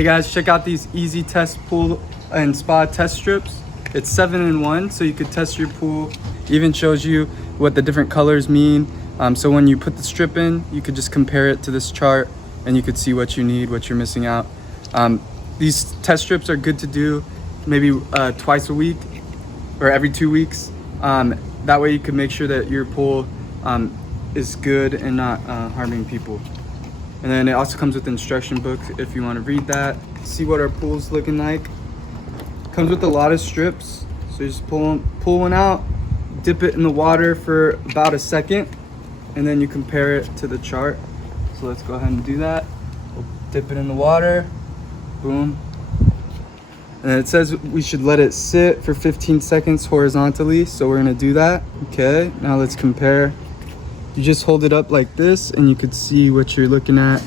Hey guys, check out these EASYTEST pool and spa test strips. It's 7-in-1, so you could test your pool. Even shows you what the different colors mean. So when you put the strip in, you could just compare it to this chart and you could see what you need, what you're missing out. These test strips are good to do maybe twice a week or every 2 weeks. That way you can make sure that your pool is good and not harming people. And then it also comes with instruction books if you want to read that. See what our pool's looking like. Comes with a lot of strips. So you just pull one out, dip it in the water for about a second, and then you compare it to the chart. So let's go ahead and do that. We'll dip it in the water, boom. And it says we should let it sit for 15 seconds horizontally. So we're gonna do that. Okay, now let's compare. You just hold it up like this and you could see what you're looking at.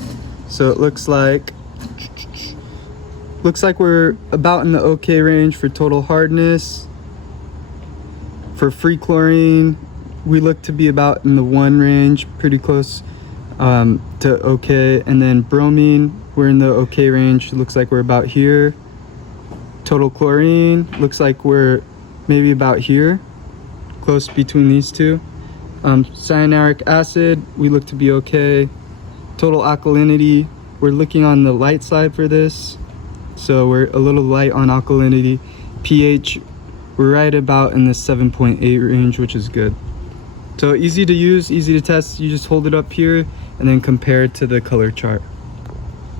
So it looks like we're about in the okay range for total hardness. For free chlorine, we look to be about in the 1 range, pretty close to okay. And then bromine, we're in the okay range. It looks like we're about here. Total chlorine, looks like we're maybe about here, close between these two. Cyanuric acid, we look to be okay. Total alkalinity, we're looking on the light side for this, so we're a little light on alkalinity. pH, we're right about in the 7.8 range, which is good. So easy to use, easy to test. You just hold it up here and then compare it to the color chart.